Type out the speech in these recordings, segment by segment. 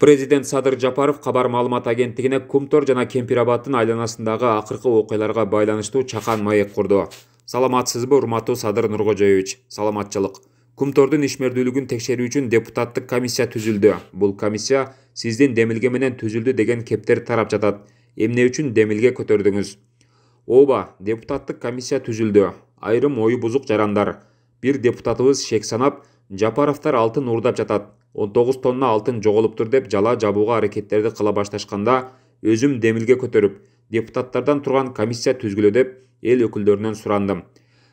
Президент Садыр Жапаров кабар маалымат агенттигине Кумтор жана Кемпирабадтын айланасындагы акыркы окуяларга байланыштуу чакан маек курду. Саламатсызбы, урматтуу Садыр Нуркожоевич? Саламатчылык. Кумтордун ишмердүүлүгүн текшерүү үчүн депутаттык комиссия түзүлдү. Бул комиссия сиздин демилге менен түзүлдү деген кептер тарап жатат. Эмне үчүн демилге көтөрдүңүз? Ооба, депутаттык комиссия түзүлдү. Айрым ою бузук жарандар. Бир депутатыбыз шек санап, Жапаровдор алтын уурдап жатат. 19 тонна алтын жоголуптур деп жала жабууга аракеттерди кыла башташканда өзүм демилге көтөрүп, депутаттардан турган комиссия түзгүлө деп эл өкүлдөрүнөн сурандым.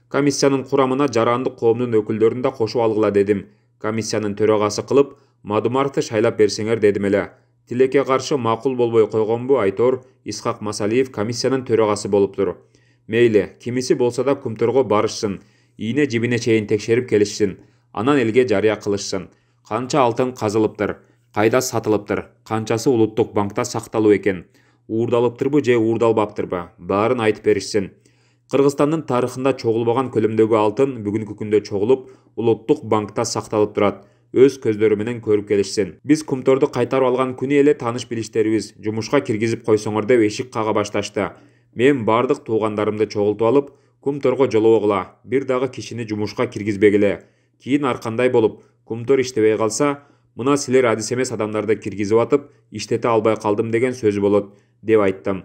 Комиссиянын курамына жарандык коомдун өкүлдөрүн да кошуп алгыла дедим. Комиссиянын төрагасы кылып, Мадумаровду шайлап берсеңер дедим эле. Тилекке каршы макул болбой койгонбу Айтор Исхак Масалиев комиссиянын төрагасы болуптур. Мейли, кимиси болсо да Кумторго барышсын, ийне жибине чейин текшерип келишсин, анан элге жарыя кылышсын. Канча алтын казылыптыр, кайда сатылыптыр, канчасы улуттук банкта сакталуу экен, уурдалыптырбы же уурдалбаптырбы, баарын айтып беришсин. Кыргызстандын тарыхында чогулбаган көлөмдөгү алтын бүгүнкү күндө чогулуп, улуттук банкта сакталып турат. Өз көздөрү менен көрүп келишсин. Биз Кумторду кайтарып алган күнү эле тааныш билиштерибиз жумушка киргизип койсоңор деп эшик кага башташты. Мен бардык туугандарымды чогултуп алып, Кумторго жолобогула, бир дагы кишини жумушка киргизбегиле. Кийин ар кандай болуп, Кумтор иштебей калса, мына силер адис эмес адамдарды киргизип атып, иштете албай калдым деген сөз болот, деп айттым.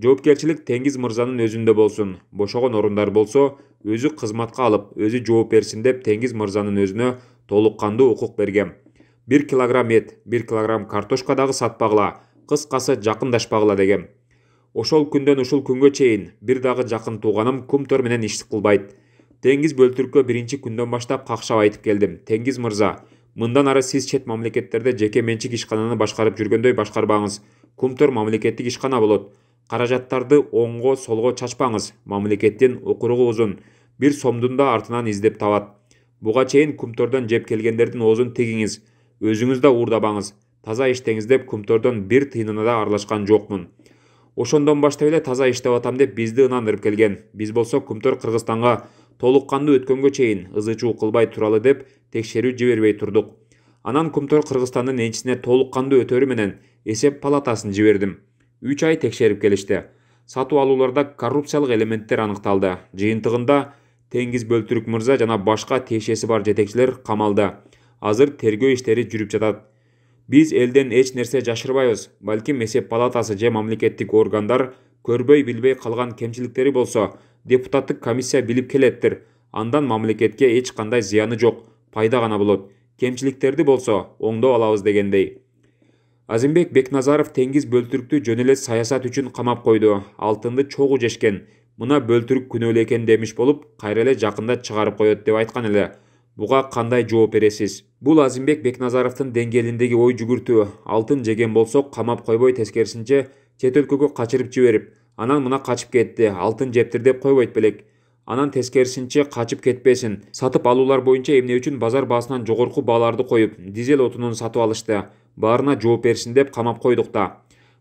Жоопкерчилик Теңиз мырзанын өзүндө болсун. Бошогон орундар болсо, өзү кызматка алып, өзү жооп берсин деп Теңиз мырзанын өзүнө толук кандуу укук бергем. 1 килограмм эт, 1 килограмм картошка дагы сатпагыла, кыскасы жакындашпагыла дегем. Ошол күндөн ушул күнгө чейин бир дагы жакын тууганым Кумтор менен иш кылбайт. Теңиз бөлтүрүккө биринчи күндөн баштап какшап айтып келдим. Теңиз мырза, мындан ары сиз чет мамлекеттерде жеке менчик ишкананы башкарып жүргөндөй башкарбаңыз. Кумтор мамлекеттик ишкана болот. Каражаттарды оңго солго чачпаңыз. Мамлекеттин укуругу узун. 1 сомдун да артынан издеп табат. Буга чейин Кумтордон жеп келгендердин оозун тигиңиз. Өзүңүз да уурдабаңыз. Таза иштеңиз деп Кумтордон бир тыйынына да аралашкан жокмун. Ошондон баштап эле таза иштеп атам деп бизди ынандырып келген. Биз болсо Кумтор Кыргызстанга толук кандуу өткөнгө чейин ызы-чуу кылбай туралы деп текшерүү жибербей турдук. Анан Кумтор Кыргызстандын энчисине толук кандуу өтөрү менен эсеп палатасын жибердим. 3 ай текшерип келишти. Сатуу алууларда коррупциялык элементтер аныкталды. Жыйынтыгында Теңиз Бөлтүрүк мырза жана башка тиешеси бар жетекчилер камалда. Азыр тергөө иштери жүрүп жатат. Биз элден эч нерсе жашырбайбыз. Балким эсеп палатасы же мамлекеттик органдар көрбөй билбей калган кемчиликтери болсо, депутаттык комиссия билип келеттир. Андан мамлекетке эч кандай зыяны жок, пайда гана болот. Кемчиликтерди болсо оңдоп алабыз дегендей. Азимбек Бекназаров Теңиз Бөлтүрүктү жөн эле саясат үчүн камап койду. Алтынды чогуу жешкен. Мына Бөлтүрүк күнөөлүү экен демиш болуп, кайра эле жакында чыгарып коет деп айткан эле. Буга кандай жооп бересиз? Бул Азимбек Бекназаровдун деңгээлиндеги ой жүгүртүү. Алтын жеген болсо камап койбой, тескерисинче чет өлкөгө качырып жиберип, анан мына качып кетти, алтын жептир деп койбойт белек. Анан тескерисинче качып кетпесин. Сатып алуулар боюнча эмне үчүн базар баасынан жогорку бааларды коюп, дизель отунун сатып алышты? Баарына жооп берсин деп камап койдук да.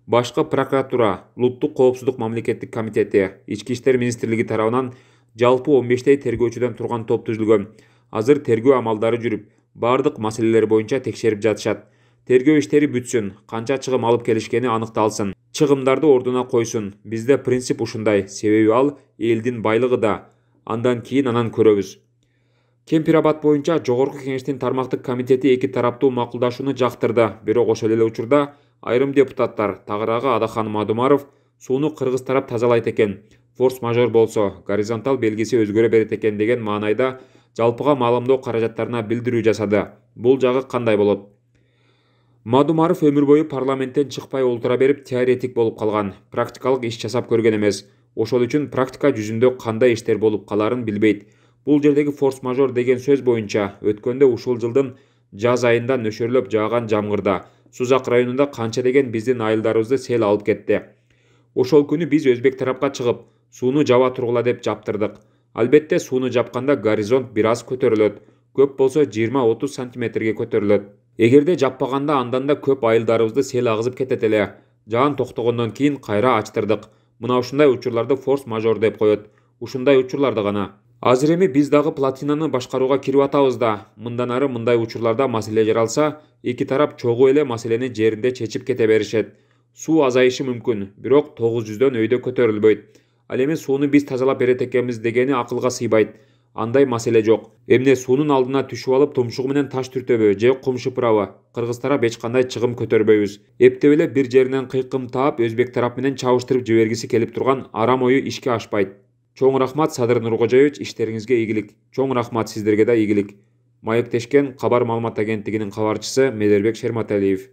Башкы прокуратура, Улуттук коопсуздук мамлекеттик комитети, Ички иштер министрлиги тарабынан жалпы 15 тергөөчүдөн турган топ түзүлгөн. Азыр тергөө амалдары жүрүп, бардык маселелер боюнча текшерип жатышат. Тергөө иштери бүтсүн, канча чыгым алып келишкени аныкталсын. Чыгымдарды ордуна койсун. Бизде принцип ушундай, себеби ал элдин байлыгы да. Андан кийин анан көрөбүз. Кемпирабад боюнча Жогорку Кеңештин тармактык комитети эки тараптуу макулдашууну жактырды. Бирок ошол эле учурда айрым депутаттар, тагыраагы Адахан Мадумаров, сууну кыргыз тарап тазалайт экен. Форс-мажор болсо, горизонтал белгиси өзгөрө берет экен деген маанайда жалпыга маалымдоо каражаттарына билдирүү жасады. Бул жагы кандай болот? Мадумаров өмүр бою парламенттен чыкпай олтура берип теоретик болуп калган. Практикалык иш жасап көргөн эмес. Ошол үчүн практика жүзүндө кандай иштер болуп каларын билбейт. Бул жердеги форс-мажор деген сөз боюнча өткөндө ушул жылдын жаз айында нөшөрлөп жааган жамгырда Сузак районунда канча деген биздин айылдарыбызды сел алып кетти. Ошол күнү биз өзбек тарапка чыгып, сууну жаба тургула деп жаптырдык. Албетте сууну жапканда горизонт бир аз көтөрүлөт. Көп болсо 20-30 сантиметрге көтөрүлөт. Эгерде жаппаганда андан да көп айылдарыбызды сел агызып кетет эле. Жаан токтогондон кийин кайра ачтырдык. Мына ушундай учурларды форс-мажор деп коет. Ушундай учурларды гана Азыр эми биз дагы плотинаны башкарууга кирип атабыз да. Мындан ары мындай учурларда маселе жаралса, эки тарап чогуу эле маселени жеринде чечип кете беришет. Суу азайышы мүмкүн, бирок 900дөн өйдө көтөрүлбөйт. Ал эми сууну биз тазалап берет экенбиз дегени акылга сыйбайт. Андай маселе жок. Эмне суунун алдына түшүп алып тумшугу менен таш түртөбү же кум шыпырабы? Кыргыз тарап эч кандай чыгым көтөрбөйбүз. Эптеп эле бир жеринен кыйкым таап, өзбек тарап менен чабыштырып жибергиси келип турган арам ою ишке ашпайт. Чоң рахмат Садыр Нуркожоевич, иштериңизге ийгилик. Чоң рахмат сиздерге да ийгилик. Маектешкен Кабар маалымат агенттигинин кабарчысы Медербек Шерматалиев.